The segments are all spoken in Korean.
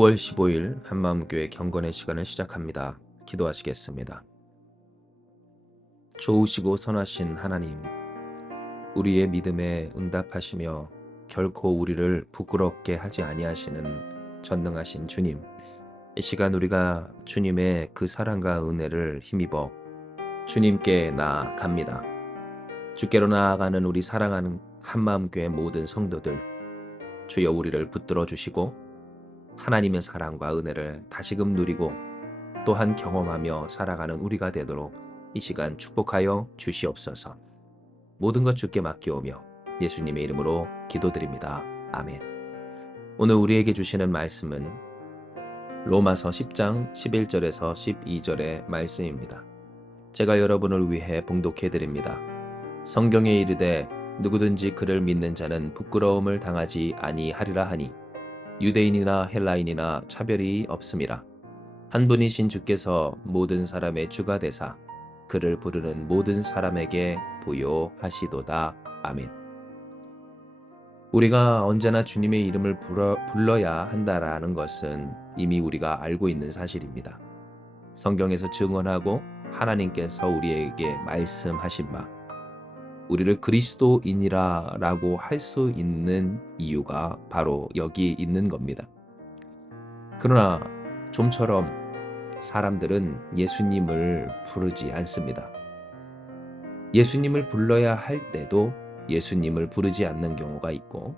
2월 15일 한마음교회 경건의 시간을 시작합니다. 기도하시겠습니다. 좋으시고 선하신 하나님, 우리의 믿음에 응답하시며 결코 우리를 부끄럽게 하지 아니하시는 전능하신 주님, 이 시간 우리가 주님의 그 사랑과 은혜를 힘입어 주님께 나아갑니다. 주께로 나아가는 우리 사랑하는 한마음교회 모든 성도들, 주여 우리를 붙들어 주시고 하나님의 사랑과 은혜를 다시금 누리고 또한 경험하며 살아가는 우리가 되도록 이 시간 축복하여 주시옵소서. 모든 것 주께 맡기오며 예수님의 이름으로 기도드립니다. 아멘. 오늘 우리에게 주시는 말씀은 로마서 10장 11절에서 12절의 말씀입니다. 제가 여러분을 위해 봉독해드립니다. 성경에 이르되 누구든지 그를 믿는 자는 부끄러움을 당하지 아니하리라 하니 유대인이나 헬라인이나 차별이 없음이라. 한 분이신 주께서 모든 사람의 주가 되사 그를 부르는 모든 사람에게 부요하시도다. 아멘. 우리가 언제나 주님의 이름을 불러야 한다라는 것은 이미 우리가 알고 있는 사실입니다. 성경에서 증언하고 하나님께서 우리에게 말씀하신 바, 우리를 그리스도인이라 라고 할 수 있는 이유가 바로 여기 있는 겁니다. 그러나 좀처럼 사람들은 예수님을 부르지 않습니다. 예수님을 불러야 할 때도 예수님을 부르지 않는 경우가 있고,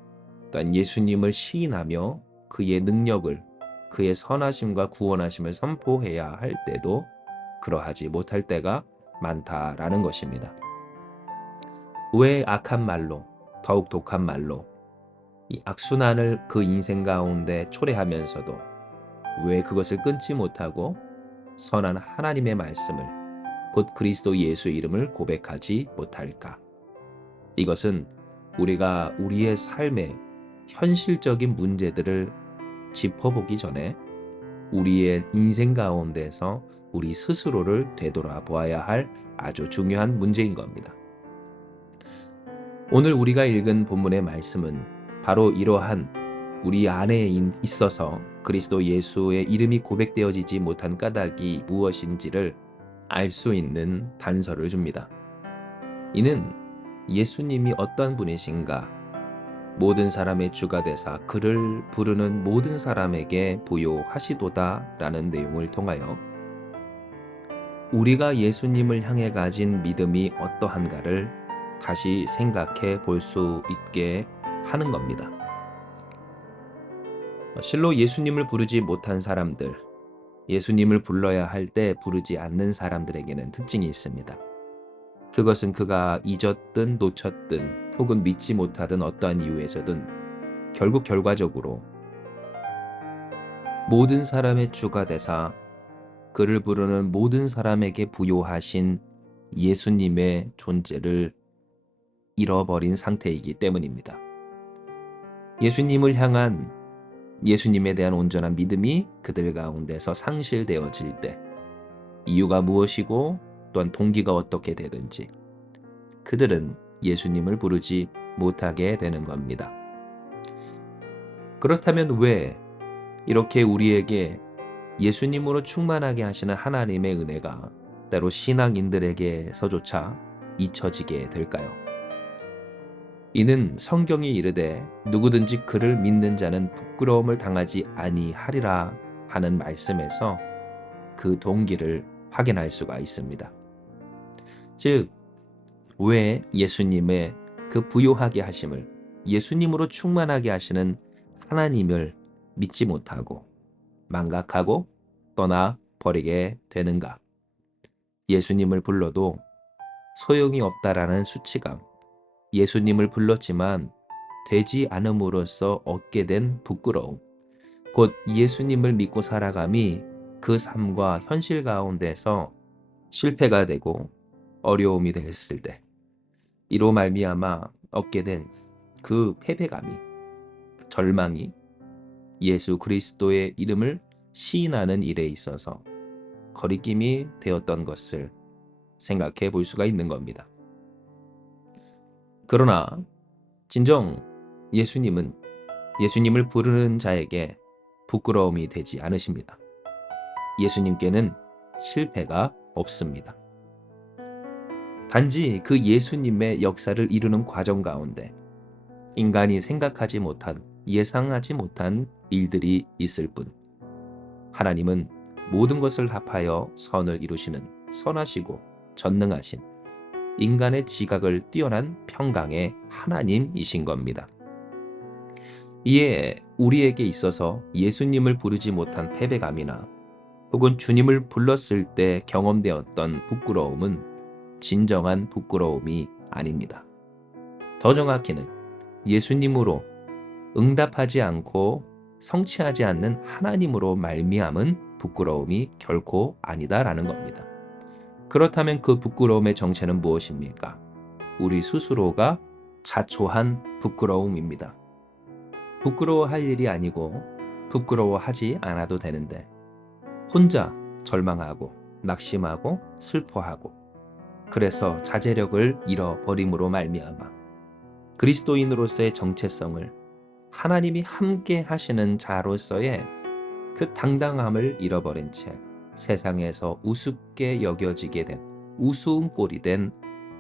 또한 예수님을 시인하며 그의 능력을, 그의 선하심과 구원하심을 선포해야 할 때도 그러하지 못할 때가 많다라는 것입니다. 왜 악한 말로, 더욱 독한 말로 이 악순환을 그 인생 가운데 초래하면서도 왜 그것을 끊지 못하고 선한 하나님의 말씀을, 곧 그리스도 예수의 이름을 고백하지 못할까? 이것은 우리가 우리의 삶의 현실적인 문제들을 짚어보기 전에 우리의 인생 가운데서 우리 스스로를 되돌아보아야 할 아주 중요한 문제인 겁니다. 오늘 우리가 읽은 본문의 말씀은 바로 이러한 우리 안에 있어서 그리스도 예수의 이름이 고백되어지지 못한 까닭이 무엇인지를 알 수 있는 단서를 줍니다. 이는 예수님이 어떤 분이신가, 모든 사람의 주가 되사 그를 부르는 모든 사람에게 부요하시도다 라는 내용을 통하여 우리가 예수님을 향해 가진 믿음이 어떠한가를 다시 생각해 볼 수 있게 하는 겁니다. 실로 예수님을 부르지 못한 사람들, 예수님을 불러야 할 때 부르지 않는 사람들에게는 특징이 있습니다. 그것은 그가 잊었든 놓쳤든 혹은 믿지 못하든 어떠한 이유에서든 결국 결과적으로 모든 사람의 주가 되사 그를 부르는 모든 사람에게 부요하신 예수님의 존재를 잃어버린 상태이기 때문입니다. 예수님을 향한 예수님에 대한 온전한 믿음이 그들 가운데서 상실되어질 때, 이유가 무엇이고 또한 동기가 어떻게 되든지 그들은 예수님을 부르지 못하게 되는 겁니다. 그렇다면 왜 이렇게 우리에게 예수님으로 충만하게 하시는 하나님의 은혜가 때로 신앙인들에게서조차 잊혀지게 될까요? 이는 성경이 이르되 누구든지 그를 믿는 자는 부끄러움을 당하지 아니하리라 하는 말씀에서 그 동기를 확인할 수가 있습니다. 즉, 왜 예수님의 그 부요하게 하심을, 예수님으로 충만하게 하시는 하나님을 믿지 못하고 망각하고 떠나 버리게 되는가? 예수님을 불러도 소용이 없다라는 수치감, 예수님을 불렀지만 되지 않음으로써 얻게 된 부끄러움, 곧 예수님을 믿고 살아감이 그 삶과 현실 가운데서 실패가 되고 어려움이 됐을 때, 이로 말미암아 얻게 된 그 패배감이, 절망이 예수 그리스도의 이름을 시인하는 일에 있어서 거리낌이 되었던 것을 생각해 볼 수가 있는 겁니다. 그러나 진정 예수님은 예수님을 부르는 자에게 부끄러움이 되지 않으십니다. 예수님께는 실패가 없습니다. 단지 그 예수님의 역사를 이루는 과정 가운데 인간이 생각하지 못한, 예상하지 못한 일들이 있을 뿐, 하나님은 모든 것을 합하여 선을 이루시는 선하시고 전능하신, 인간의 지각을 뛰어난 평강의 하나님이신 겁니다. 이에 우리에게 있어서 예수님을 부르지 못한 패배감이나 혹은 주님을 불렀을 때 경험되었던 부끄러움은 진정한 부끄러움이 아닙니다. 더 정확히는 예수님으로 응답하지 않고 성취하지 않는 하나님으로 말미암은 부끄러움이 결코 아니다라는 겁니다. 그렇다면 그 부끄러움의 정체는 무엇입니까? 우리 스스로가 자초한 부끄러움입니다. 부끄러워할 일이 아니고 부끄러워하지 않아도 되는데 혼자 절망하고 낙심하고 슬퍼하고, 그래서 자제력을 잃어버림으로 말미암아 그리스도인으로서의 정체성을, 하나님이 함께 하시는 자로서의 그 당당함을 잃어버린 채 세상에서 우습게 여겨지게 된, 우스운 꼴이 된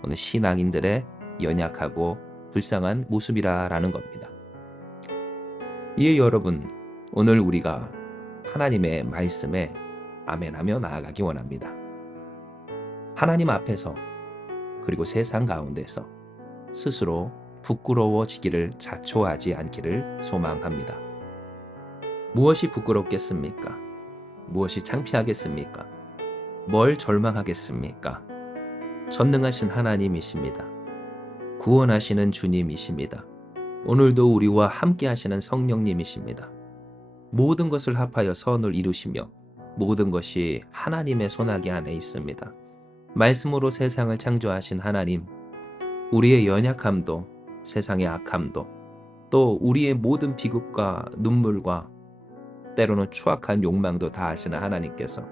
오늘 신앙인들의 연약하고 불쌍한 모습이라는 겁니다. 이에 여러분, 오늘 우리가 하나님의 말씀에 아멘하며 나아가기 원합니다. 하나님 앞에서 그리고 세상 가운데서 스스로 부끄러워지기를 자초하지 않기를 소망합니다. 무엇이 부끄럽겠습니까? 무엇이 창피하겠습니까? 뭘 절망하겠습니까? 전능하신 하나님이십니다. 구원하시는 주님이십니다. 오늘도 우리와 함께 하시는 성령님이십니다. 모든 것을 합하여 선을 이루시며 모든 것이 하나님의 손아귀 안에 있습니다. 말씀으로 세상을 창조하신 하나님, 우리의 연약함도 세상의 악함도 또 우리의 모든 비극과 눈물과 때로는 추악한 욕망도 다 아시는 하나님께서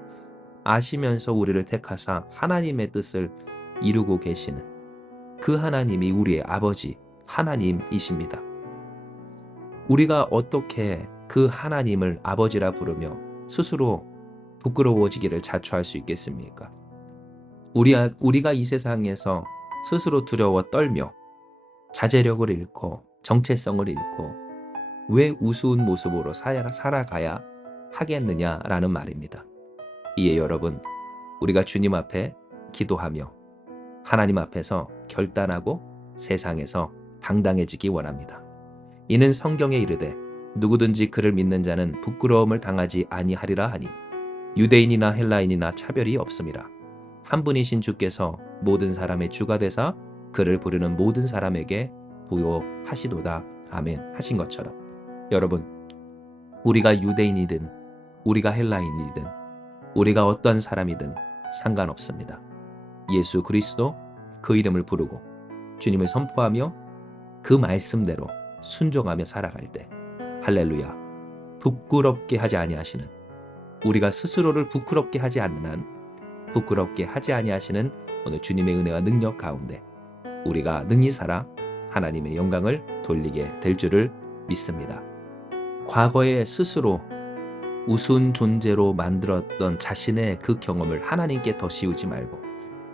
아시면서 우리를 택하사 하나님의 뜻을 이루고 계시는 그 하나님이 우리의 아버지 하나님이십니다. 우리가 어떻게 그 하나님을 아버지라 부르며 스스로 부끄러워지기를 자초할 수 있겠습니까? 우리가 이 세상에서 스스로 두려워 떨며 자제력을 잃고 정체성을 잃고 왜 우스운 모습으로 살아가야 하겠느냐라는 말입니다. 이에 여러분, 우리가 주님 앞에 기도하며 하나님 앞에서 결단하고 세상에서 당당해지기 원합니다. 이는 성경에 이르되 누구든지 그를 믿는 자는 부끄러움을 당하지 아니하리라 하니 유대인이나 헬라인이나 차별이 없음이라. 한 분이신 주께서 모든 사람의 주가 되사 그를 부르는 모든 사람에게 부요하시도다. 아멘 하신 것처럼 여러분, 우리가 유대인이든 우리가 헬라인이든 우리가 어떤 사람이든 상관없습니다. 예수 그리스도 그 이름을 부르고 주님을 선포하며 그 말씀대로 순종하며 살아갈 때 할렐루야, 부끄럽게 하지 아니하시는, 우리가 스스로를 부끄럽게 하지 않는 한 부끄럽게 하지 아니하시는 오늘 주님의 은혜와 능력 가운데 우리가 능히 살아 하나님의 영광을 돌리게 될 줄을 믿습니다. 과거에 스스로 우스운 존재로 만들었던 자신의 그 경험을 하나님께 더 씌우지 말고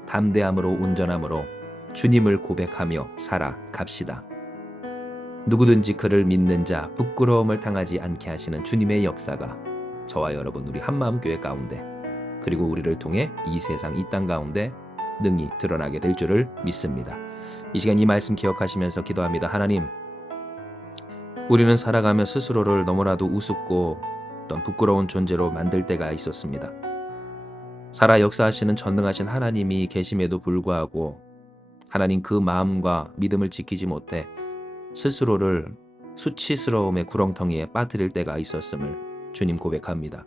담대함으로 온전함으로 주님을 고백하며 살아갑시다. 누구든지 그를 믿는 자 부끄러움을 당하지 않게 하시는 주님의 역사가 저와 여러분 우리 한마음교회 가운데 그리고 우리를 통해 이 세상 이 땅 가운데 능히 드러나게 될 줄을 믿습니다. 이 시간 이 말씀 기억하시면서 기도합니다. 하나님, 우리는 살아가며 스스로를 너무나도 우습고 어떤 부끄러운 존재로 만들 때가 있었습니다. 살아 역사하시는 전능하신 하나님이 계심에도 불구하고 하나님 그 마음과 믿음을 지키지 못해 스스로를 수치스러움의 구렁텅이에 빠뜨릴 때가 있었음을 주님 고백합니다.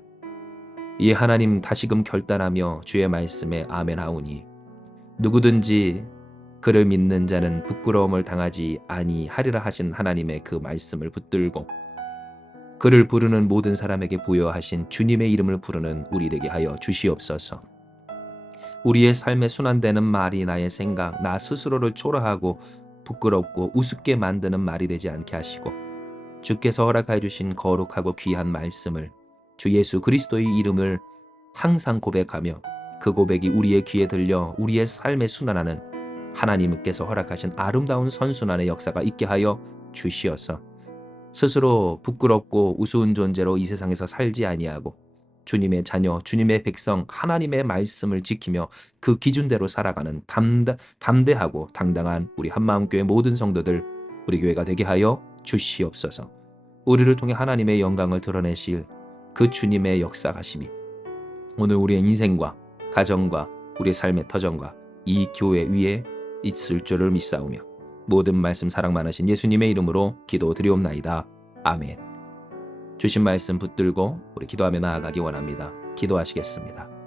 이에 하나님 다시금 결단하며 주의 말씀에 아멘하오니 누구든지 그를 믿는 자는 부끄러움을 당하지 아니하리라 하신 하나님의 그 말씀을 붙들고 그를 부르는 모든 사람에게 부여하신 주님의 이름을 부르는 우리 되게 하여 주시옵소서. 우리의 삶에 순환되는 말이 나의 생각, 나 스스로를 초라하고 부끄럽고 우습게 만드는 말이 되지 않게 하시고 주께서 허락하여 주신 거룩하고 귀한 말씀을, 주 예수 그리스도의 이름을 항상 고백하며 그 고백이 우리의 귀에 들려 우리의 삶에 순환하는 하나님께서 허락하신 아름다운 선순환의 역사가 있게 하여 주시어서 스스로 부끄럽고 우스운 존재로 이 세상에서 살지 아니하고 주님의 자녀, 주님의 백성, 하나님의 말씀을 지키며 그 기준대로 살아가는 담대하고 당당한 우리 한마음교회 모든 성도들, 우리 교회가 되게 하여 주시옵소서. 우리를 통해 하나님의 영광을 드러내실 그 주님의 역사하심이 오늘 우리의 인생과 가정과 우리의 삶의 터전과 이 교회 위에 있을 줄을 믿사오며 모든 말씀 사랑 많으신 예수님의 이름으로 기도드리옵나이다. 아멘. 주신 말씀 붙들고 우리 기도하며 나아가기 원합니다. 기도하시겠습니다.